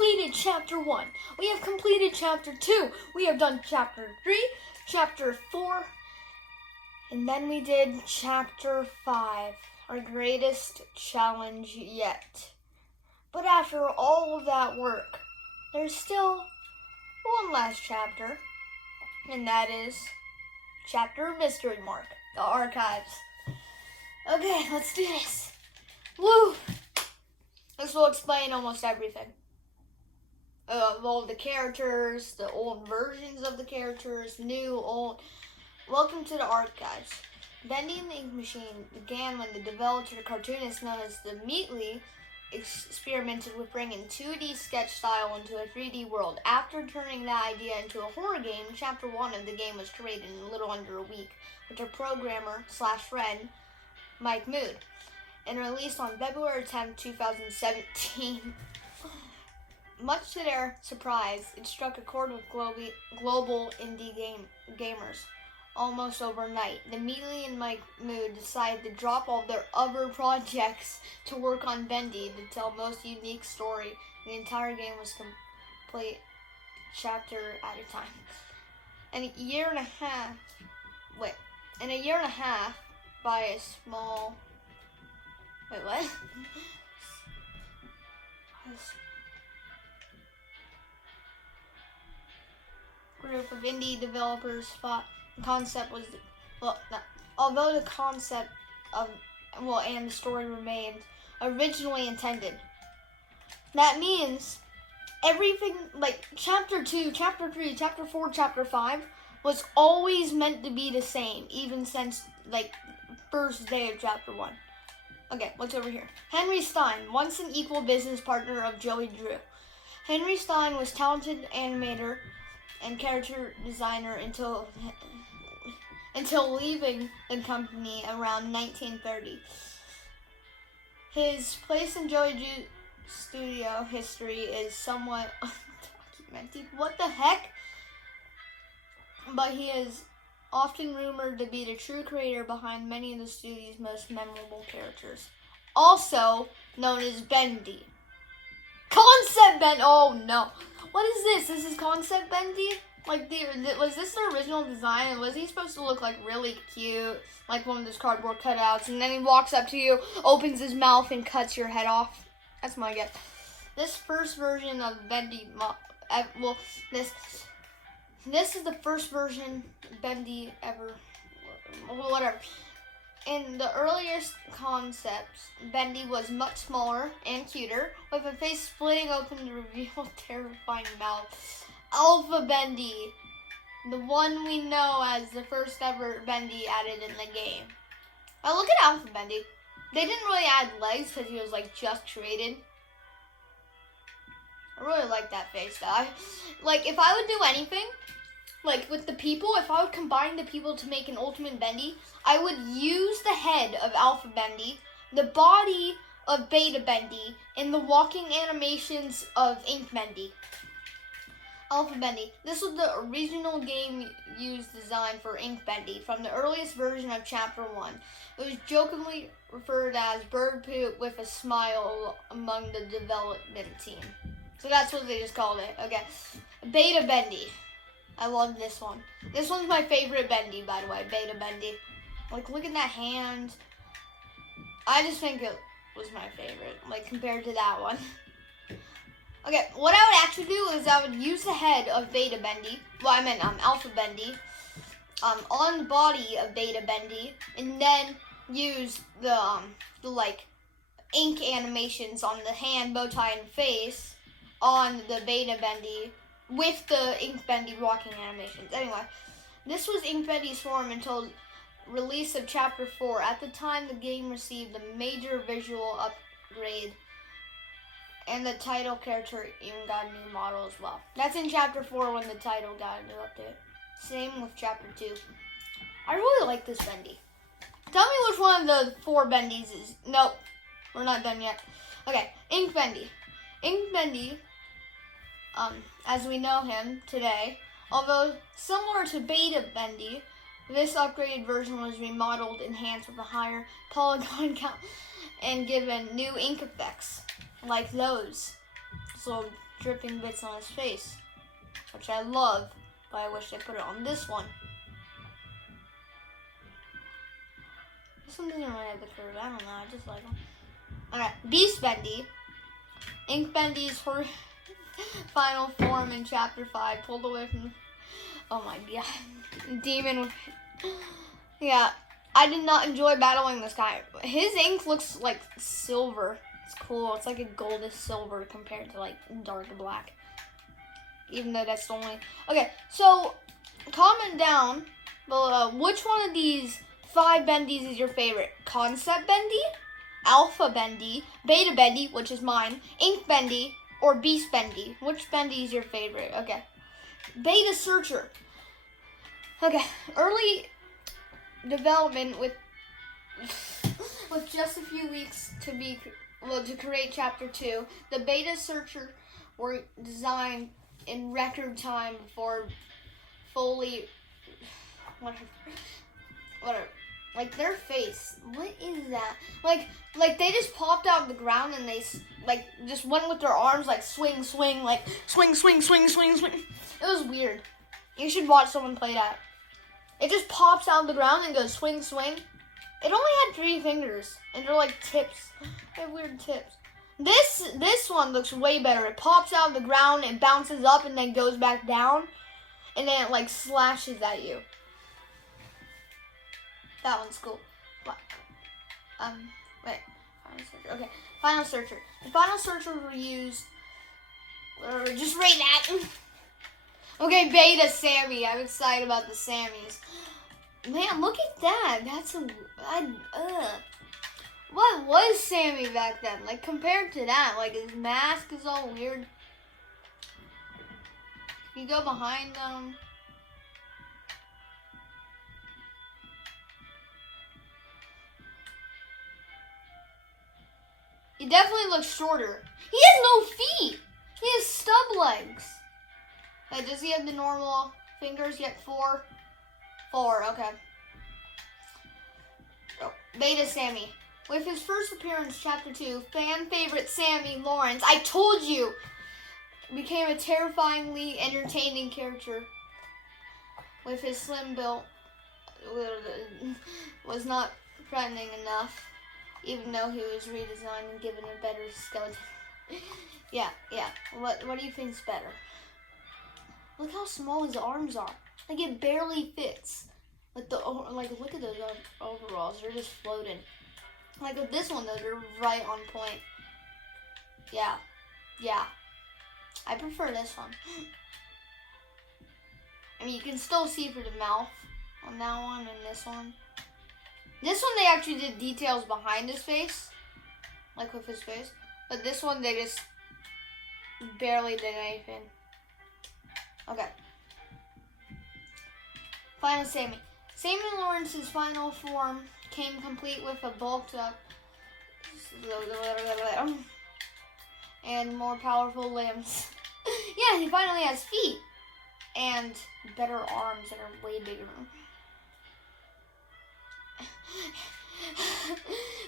completed Chapter 1. We have completed Chapter 2. We have done Chapter 3, Chapter 4, and then we did Chapter 5, our greatest challenge yet. But after all of that work, there's still one last chapter, and that is Chapter Mystery Mark, the archives. Okay, let's do this. Woo! This will explain almost everything. All the characters, the old versions of the characters, new, old. Welcome to the archives. Bendy and the Ink Machine began when the developer cartoonist known as the Meatley experimented with bringing 2D sketch style into a 3D world. After turning that idea into a horror game, Chapter 1 of the game was created in a little under a week with a programmer/friend, Mike Mood, and released on February 10, 2017. Much to their surprise, it struck a chord with global indie gamers. Almost overnight, the Meatley and Mike Mood decided to drop all their other projects to work on Bendy to tell most unique story. The entire game was complete chapter at a time. In a year and a half, by a small group of indie developers fought. The concept was, although the concept and the story remained originally intended. That means everything, like Chapter 2, Chapter 3, Chapter 4, Chapter 5, was always meant to be the same, even since, first day of Chapter 1. Okay, what's over here? Henry Stein, once an equal business partner of Joey Drew. Henry Stein was talented animator and character designer until leaving the company around 1930. His place in Joey Drew's studio history is somewhat documented. What the heck? But he is often rumored to be the true creator behind many of the studio's most memorable characters. Also known as Bendy. Concept Bendy! Oh no. What is this? This is Concept Bendy? Was this the original design? And was he supposed to look really cute? Like one of those cardboard cutouts. And then he walks up to you, opens his mouth, and cuts your head off. That's my guess. This first version of Bendy, this is the first version Bendy ever, whatever. In the earliest concepts, Bendy was much smaller and cuter, with a face splitting open to reveal a terrifying mouth. Alpha Bendy, the one we know as the first ever Bendy added in the game. Now look at Alpha Bendy. They didn't really add legs because he was just created. I really like that face though. If I would do anything, with the people, if I would combine the people to make an Ultimate Bendy, I would use the head of Alpha Bendy, the body of Beta Bendy, and the walking animations of Ink Bendy. Alpha Bendy. This was the original game used design for Ink Bendy from the earliest version of Chapter 1. It was jokingly referred as bird poop with a smile among the development team. So that's what they just called it. Okay. Beta Bendy. I love this one. This one's my favorite Bendy, by the way. Beta Bendy. Look at that hand. I just think it was my favorite, compared to that one. Okay, what I would actually do is I would use the head of Beta Bendy. Alpha Bendy. On the body of Beta Bendy. And then use the ink animations on the hand, bow tie, and face on the Beta Bendy with the Ink Bendy walking animations. Anyway, this was Ink Bendy's form until release of Chapter 4. At the time, the game received a major visual upgrade, and the title character even got a new model as well. That's in Chapter 4 when the title got a new update. Same with Chapter 2. I really like this Bendy. Tell me which one of the 4 Bendys is. Nope, we're not done yet. Okay, Ink Bendy. Ink Bendy, as we know him today, although similar to Beta Bendy, this upgraded version was remodeled, enhanced with a higher polygon count, and given new ink effects, like those. his little dripping bits on his face, which I love, but I wish they put it on this one. This one doesn't really have the curve. I don't know. I just like them. Alright, Beast Bendy. Ink Bendy's her final form in Chapter 5. Pulled away from... Oh my god. Demon. Yeah. I did not enjoy battling this guy. His ink looks like silver. It's cool. It's like a goldish silver compared to like dark black. Even though that's the only... Okay, so comment down below which one of these 5 Bendies is your favorite. Concept Bendy, Alpha Bendy, Beta Bendy, which is mine, Ink Bendy, or Beast Bendy. Which Bendy is your favorite? Okay. Beta Searcher. Okay, early development with just a few weeks to create Chapter 2. The Beta Searcher were designed in record time before fully whatever. Like their face, what is that? Like they just popped out of the ground and they like just went with their arms like swing, like swing. It was weird. You should watch someone play that. It just pops out of the ground and goes swing. It only had 3 fingers and they're like tips. They have weird tips. This one looks way better. It pops out of the ground, it bounces up and then goes back down, and then it like slashes at you. That one's cool. Wait. Final Searcher. Okay. Final Searcher. The Final Searcher were used. Just rate that. Okay, Beta Sammy. I'm excited about the Sammys. Man, look at that. That's a. What was Sammy back then? Like compared to that, like his mask is all weird. You go behind them. He definitely looks shorter. He has no feet. He has stub legs. Does he have the normal fingers yet? 4? 4, okay. Oh, Beta Sammy. With his first appearance, Chapter 2, fan favorite Sammy Lawrence, I told you, became a terrifyingly entertaining character. With his slim build, was not threatening enough. Even though he was redesigned and given a better skeleton. yeah. What do you think's better? Look how small his arms are. Like it barely fits. Like look at those overalls. They're just floating. Like with this one though, they're right on point. Yeah. I prefer this one. I mean, you can still see through the mouth on that one and this one. This one, they actually did details behind his face. Like with his face. But this one, they just barely did anything. Okay. Final Sammy. Sammy Lawrence's final form came complete with a bulked up and more powerful limbs. Yeah, he finally has feet. And better arms that are way bigger.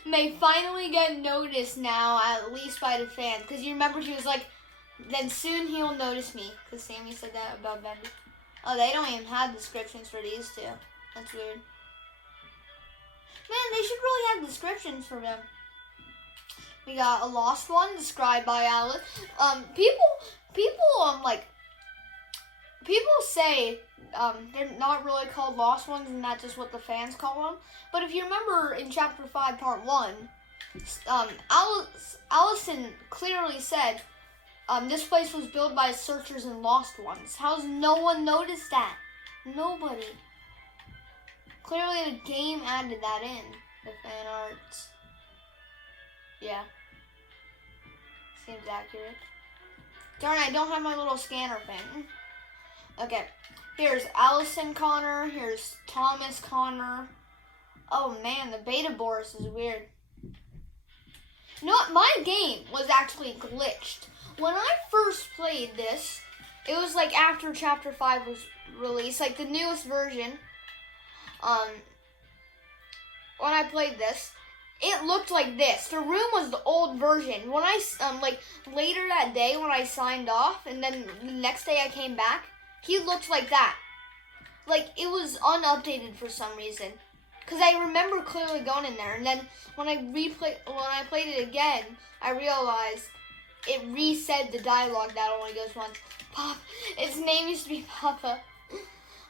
May finally get noticed now, at least by the fans. Because you remember he was like, then soon he'll notice me. Because Sammy said that about Bendy. Oh, they don't even have descriptions for these two. That's weird. Man, they should really have descriptions for them. We got a lost one described by Alice. People say they're not really called lost ones, and that's just what the fans call them. But if you remember in Chapter 5, Part 1, Allison clearly said this place was built by searchers and lost ones. How's no one noticed that? Nobody. Clearly the game added that in, the fan arts. Yeah. Seems accurate. Darn, I don't have my little scanner thing. Okay, here's Allison Connor, here's Thomas Connor. Oh man, the beta Boris is weird. You know what, my game was actually glitched. When I first played this, it was like after Chapter 5 was released, like the newest version. When I played this, it looked like this. The room was the old version. When I, like, later that day when I signed off, and then the next day I came back, he looked like that. Like, it was unupdated for some reason. Because I remember clearly going in there, and then when I played it again, I realized it resaid the dialogue that only goes once. Pop, its name used to be Papa,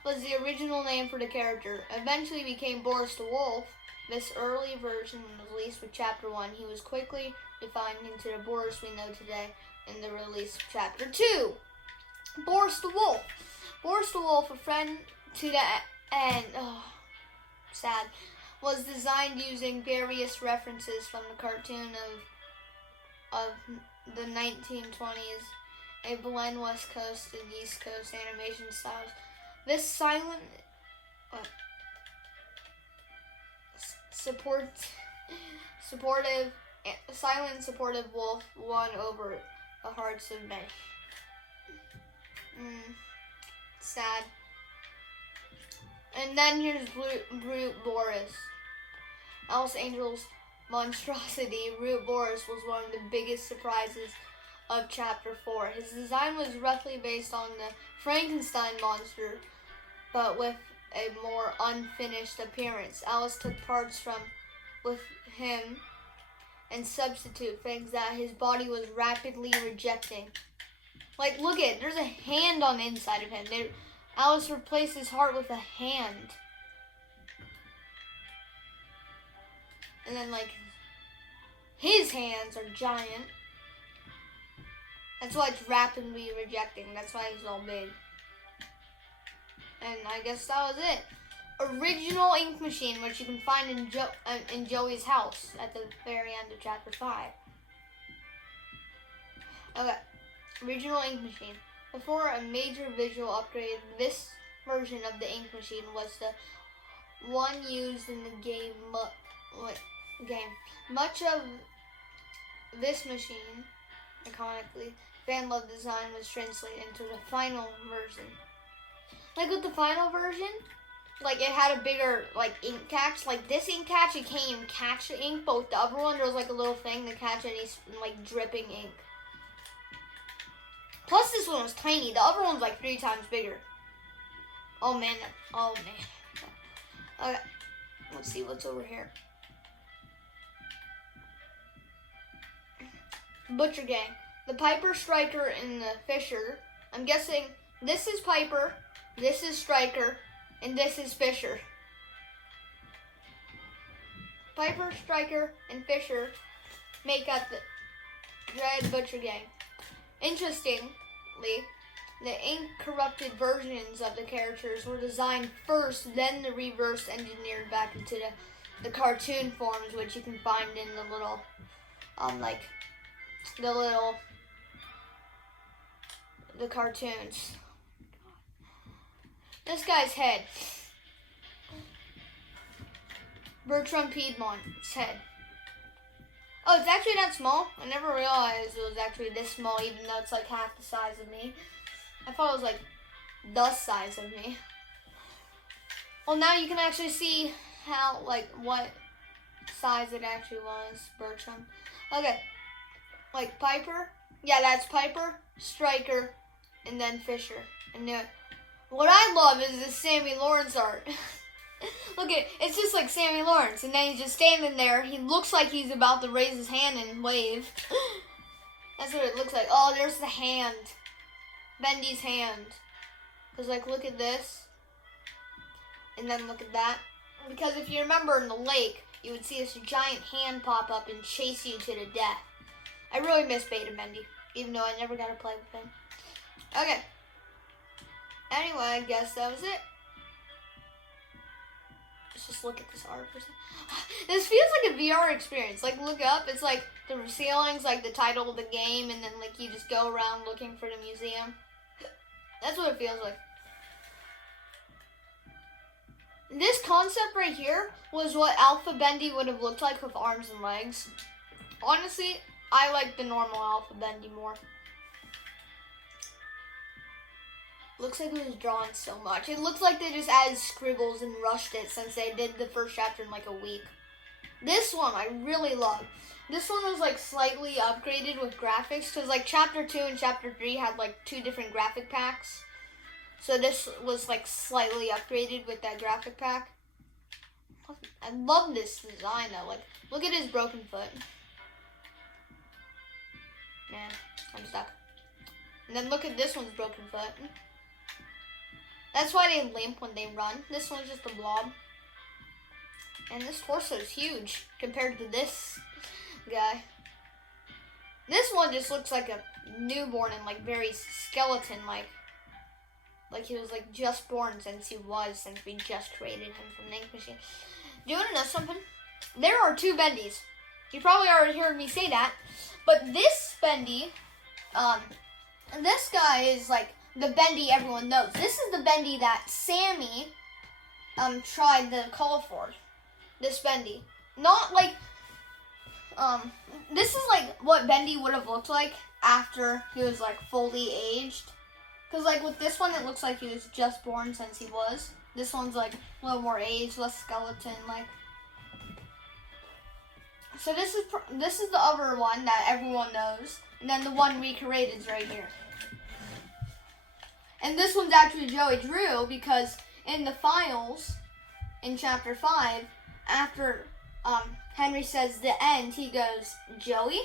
was the original name for the character. Eventually became Boris the Wolf. This early version was released with Chapter 1. He was quickly refined into the Boris we know today in the release of Chapter 2. Boris the Wolf. Boris the Wolf, a friend to the end, sad, was designed using various references from the cartoon of the 1920s, a blend West Coast and East Coast animation styles. This silent, supportive wolf won over the hearts of many. Sad. And then here's Brute Boris. Los Angeles monstrosity. Brute Boris was one of the biggest surprises of Chapter 4. His design was roughly based on the Frankenstein monster, but with a more unfinished appearance. Alice took parts from with him and substitute things that his body was rapidly rejecting. Like, look at it. There's a hand on the inside of him. Alice replaced his heart with a hand. And then, like, his hands are giant. That's why it's rapidly rejecting. That's why he's all big. And I guess that was it. Original ink machine, which you can find in Joey's house at the very end of Chapter 5. Okay. Original ink machine. Before a major visual upgrade, this version of the ink machine was the one used in the game. Much of this machine, iconically, fan love design was translated into the final version. Like with the final version, like it had a bigger like ink catch. Like this ink catch, it can't even catch the ink, but with the other one, there was like a little thing to catch any like dripping ink. Plus this one was tiny. The other one's like 3 times bigger. Oh man. Oh man. Okay. Let's see what's over here. Butcher Gang. The Piper, Striker, and the Fisher. I'm guessing this is Piper, this is Striker, and this is Fisher. Piper, Striker, and Fisher make up the Dread Butcher Gang. Interestingly, the ink-corrupted versions of the characters were designed first, then the reverse engineered back into the cartoon forms, which you can find in the little, the cartoons. This guy's head. Bertram Piedmont's head. Oh, it's actually that small? I never realized it was actually this small, even though it's like half the size of me. I thought it was like the size of me. Well, now you can actually see how, like, what size it actually was, Bertram. Okay. Like Piper. Yeah, that's Piper, Striker, and then Fisher. I knew it. What I love is this Sammy Lawrence art. Look at it. It's just like Sammy Lawrence. And then he's just standing there. He looks like he's about to raise his hand and wave. That's what it looks like. Oh, there's the hand. Bendy's hand. Because, like, look at this. And then look at that. Because if you remember in the lake, you would see this giant hand pop up and chase you to the death. I really miss Beta Bendy. Even though I never got to play with him. Okay. Anyway, I guess that was it. Let's just look at this art for a second. This feels like a VR experience. Like, look up. It's like the ceiling's like the title of the game, and then like you just go around looking for the museum. That's what it feels like. This concept right here was what Alpha Bendy would have looked like with arms and legs. Honestly, I like the normal Alpha Bendy more. Looks like it was drawn so much. It looks like they just added scribbles and rushed it since they did the first chapter in like a week. This one I really love. This one was like slightly upgraded with graphics because like chapter 2 and chapter 3 had like 2 different graphic packs. So this was like slightly upgraded with that graphic pack. I love this design though. Like, look at his broken foot. Man, I'm stuck. And then look at this one's broken foot. That's why they limp when they run. This one's just a blob. And this torso is huge compared to this guy. This one just looks like a newborn and like very skeleton-like. Like he was like just born since we just created him from the ink machine. Do you want to know something? There are 2 Bendys. You probably already heard me say that. But this Bendy, this guy is like the Bendy everyone knows. This is the Bendy that Sammy tried to call for. This Bendy. Not like, this is like what Bendy would have looked like after he was like fully aged. Because like with this one, it looks like he was just born since he was. This one's like a little more aged, less skeleton like. So this is the other one that everyone knows. And then the one we created is right here. And this one's actually Joey Drew because in the files, in chapter 5, after Henry says the end, he goes, Joey?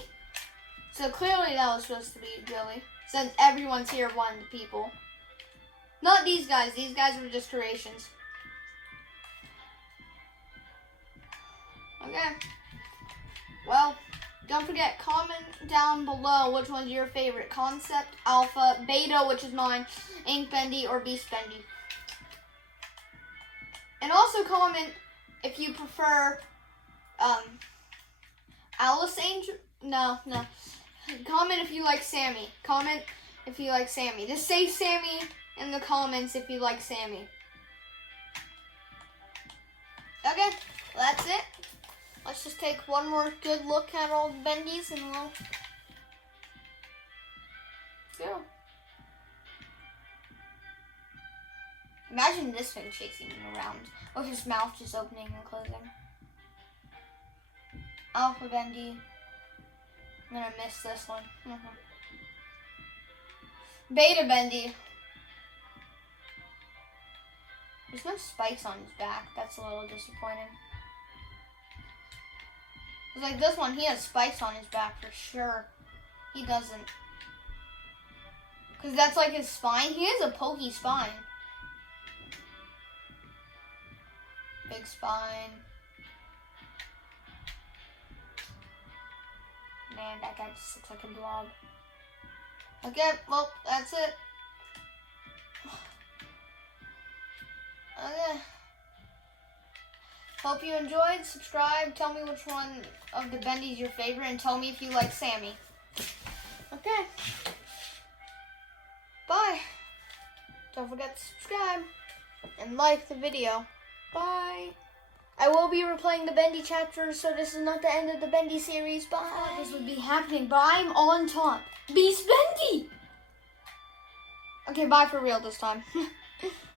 So clearly that was supposed to be Joey, since everyone's here one of the people. Not these guys. These guys were just creations. Okay. Well, don't forget, comment down below which one's your favorite. Concept, Alpha, Beta, which is mine, Ink Bendy, or Beast Bendy. And also comment if you prefer Alice Angel. No. Comment if you like Sammy. Comment if you like Sammy. Just say Sammy in the comments if you like Sammy. Okay, well, that's it. Let's just take one more good look at all the Bendys and we'll go. Imagine this thing chasing him around with his mouth just opening and closing. Alpha Bendy. I'm gonna miss this one. Beta Bendy. There's no spikes on his back. That's a little disappointing. It's like this one, he has spikes on his back for sure. He doesn't. Because that's like his spine. He has a pokey spine. Big spine. Man, that guy just looks like a blob. Okay, well, that's it. Okay. Hope you enjoyed. Subscribe. Tell me which one of the Bendy is your favorite. And tell me if you like Sammy. Okay. Bye. Don't forget to subscribe. And like the video. Bye. I will be replaying the Bendy chapters, so this is not the end of the Bendy series. Bye. This would be happening, but I'm on top. Beast Bendy! Okay, bye for real this time.